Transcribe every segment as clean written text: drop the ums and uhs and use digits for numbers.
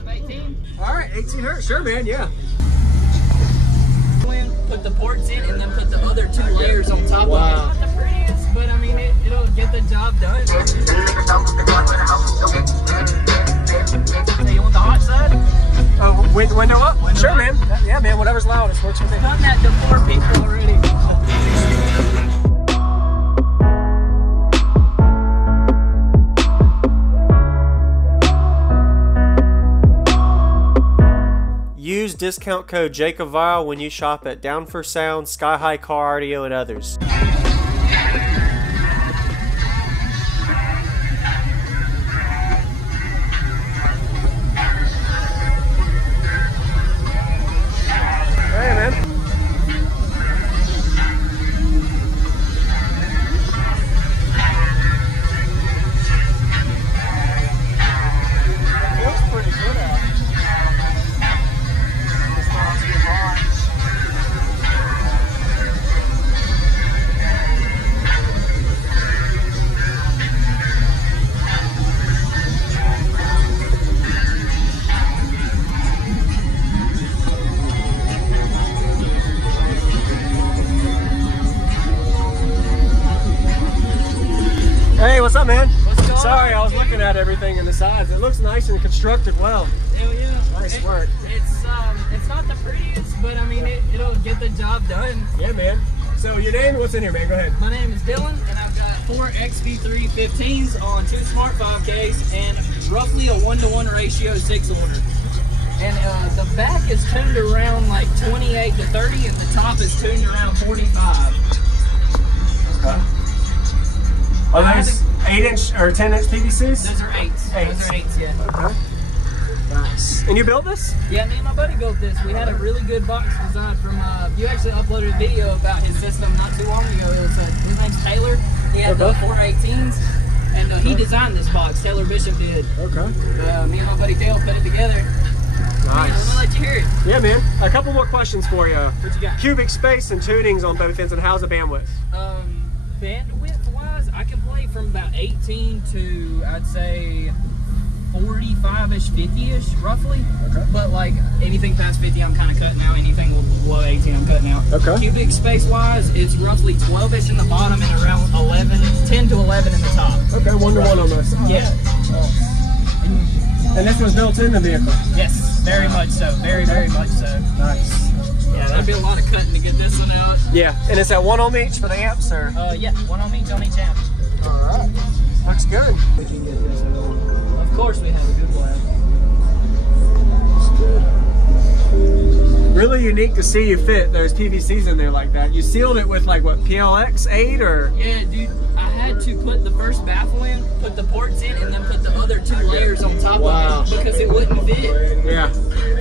of 18. All right, 18 hertz, sure, man, yeah. Put the ports in and then put the other 2 layers on top of it. Not the prettiest, but I mean, it'll get the job done. So you want the hot side? Oh, window up? Sure, man. Yeah, man, whatever's loudest works for me. I've done that to 4 people already. Use discount code JacobViral when you shop at Down for Sound, Sky High Car Audio, and others. Hey, man. Feels pretty good out. Hey, what's up, man? What's going Sorry, on? I was looking at everything in the sides. It looks nice and constructed well. Hell yeah. Nice work. It's not the prettiest, but I mean, it'll get the job done. Yeah, man. So your name? What's in here, man? Go ahead. My name is Dylan, and I've got 4 XV3 15s on 2 Smart 5Ks and roughly a 1-to-1 ratio 6-order. And the back is tuned around like 28 to 30, and the top is tuned around 45. Okay. Are those 8-inch or 10-inch PVCs? Those are 8s. Those are 8s, yeah. Okay. Nice. And you built this? Yeah, me and my buddy built this. We had a really good box design from, you actually uploaded a video about his system not too long ago. It was, his name's Taylor. He had the 4 18s, and he designed this box. Taylor Bishop did. Okay. Me and my buddy Dale put it together. Nice. I'm gonna let you hear it. Yeah, man. A couple more questions for you. What you got? Cubic space and tunings on both ends, and how's the bandwidth? Bandwidth-wise, I can play from about 18 to, I'd say, 45-ish, 50-ish, roughly. Okay. But like anything past 50, I'm kind of cutting out. Anything below 18, I'm cutting out. Okay. Cubic space-wise, it's roughly 12-ish in the bottom and around 10 to 11 in the top. Okay, 1-to-1 almost. Yeah. And this was built in the vehicle? Yes, very much so. Very, very much so. Nice. Yeah, that'd be a lot of cutting to get this one out. Yeah, and is that 1 ohm each for the amps, or? Yeah, 1 ohm each on each amp. All right. Looks good. Of course we have a good blast. Really unique to see you fit those PVCs in there like that. You sealed it with like what, PLX 8 or? Yeah, dude, I had to put the first baffle in, put the ports in, and then put the other 2 layers on top of it because it wouldn't fit. Yeah.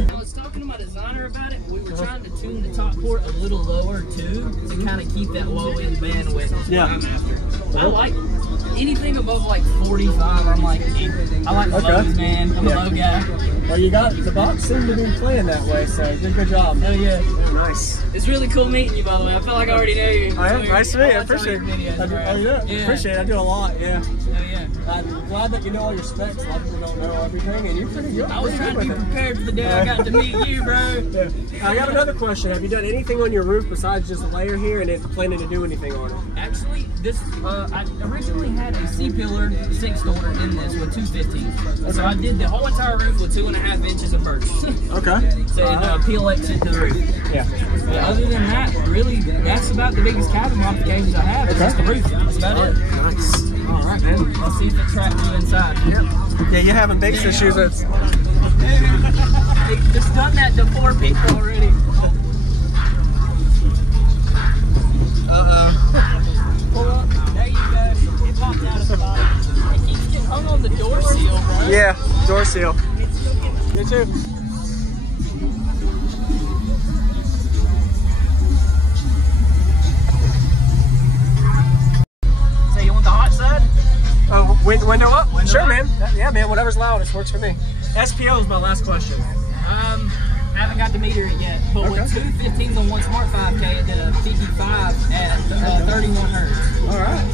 I was talking to my designer about it. We were trying to tune the top port a little lower too to kind of keep that low end bandwidth. Yeah. I'm after. I like anything above like 45. I'm like, I like the lows, man. I'm a low guy. Well, you got the box seemed to be playing that way, so good job. Oh yeah. Oh, nice. It's really cool meeting you, by the way. I feel like I already know you. I am. Nice to meet you. I appreciate it. Videos, Oh, yeah. Appreciate it. I do a lot. Yeah. Oh yeah. I'm glad that you know all your specs. A lot of people don't know everything, and you're pretty good. I was trying to be prepared for the day I got to meet you, bro. Yeah. I got another question. Have you done anything on your roof besides just a layer here, and then planning to do anything on it? Actually, this I originally had a C-pillar 6-order in this with 2 15s. So I did the whole entire roof with 2.5 inches of birch. Okay. So PLX it to the roof. Yeah. But other than that, really, that's about the biggest cabin modifications I have. It's just the roof. That's about it. Nice. All right, man. Let's see if it tracks you inside. Yeah, you're having big issues. Just done that to 4 people already. Pull up. There you go. It popped out of the bottom. It keeps getting hung on the door seal, bro. Yeah, door seal. You too. So you want the hot side? Oh, window up? Window Sure, up? man. Yeah, man. Whatever's loudest works for me. SPO is my last question. Haven't got the meter yet, but Okay. with 2 15s on 1 Smart 5K, I did a 55 at 31 hertz. All right.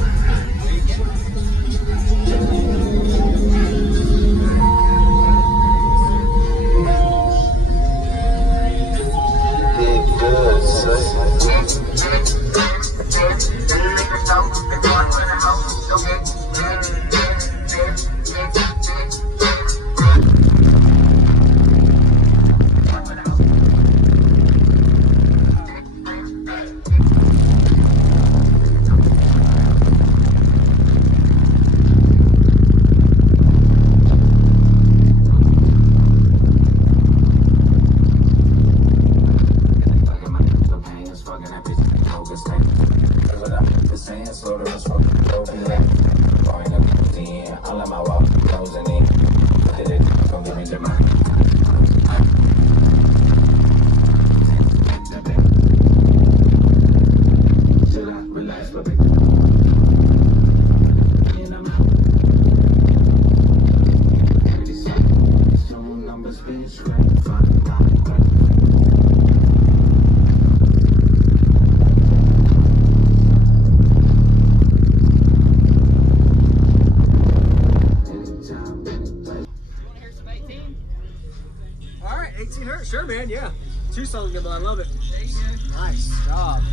All right, 18 hertz, sure, man. Yeah, Tucson gimbal, I love it. There you go. Nice job.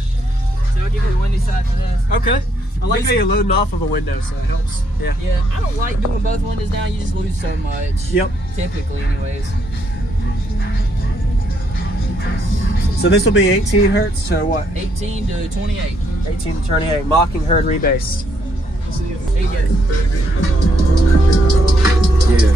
So I'll give you the windy side for this. Okay. I like how you're loading off of a window, so it helps. Yeah. Yeah, I don't like doing both windows down. You just lose so much. Yep. Typically, anyways. So this will be 18 hertz to what? 18 to 28. 18 to 28. Mockingbird rebased. There you go. Yeah.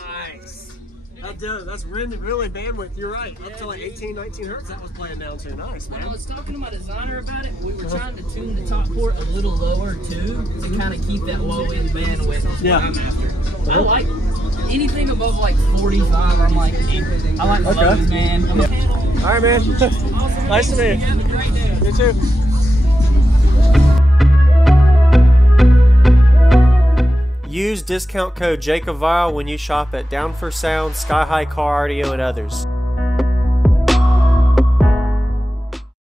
Nice. That's really bandwidth. You're right. Up to like 18, 19 hertz. That was playing down too. Nice, man. When I was talking to my designer about it, we were trying to tune the top port a little lower too to kind of keep that low end bandwidth. Yeah. I like anything above like 45. I'm like, I like the lows, man. All right, man. Awesome. Nice to meet you. Have a great day. You too. Use discount code JacobViral when you shop at Down for Sound, Sky High Car Audio, and others.